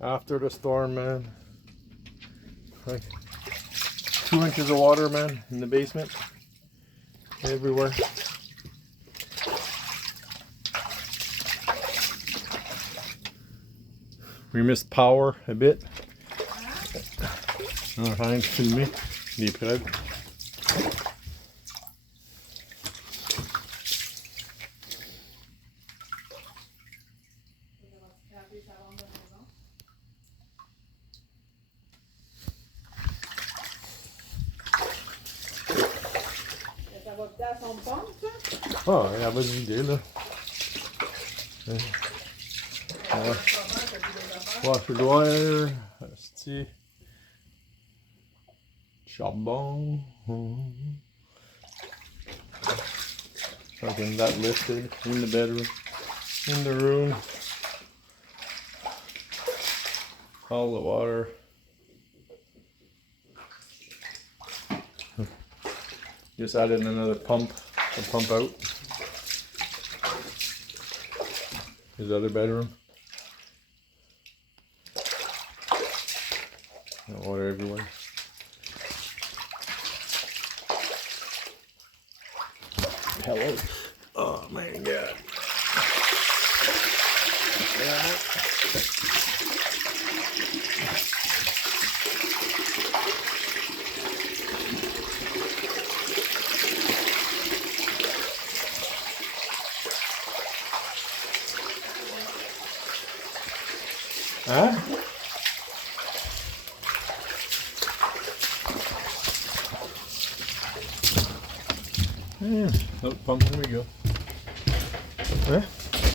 After the storm, man. Like 2 inches of water, man, in the basement. Everywhere. We missed power a bit. On est en train de filmer des preuves. Ça va peut-être à son pompe, ça? Ah, elle va se vider, là. Washer dryer, asti. Charbon. Fucking that lifted in the bedroom, in the room. All the water. Just added another pump to pump out his other bedroom. Water everywhere. Hello. Oh my god. Yeah. Huh? Yeah, oh, pump, here we go. Huh?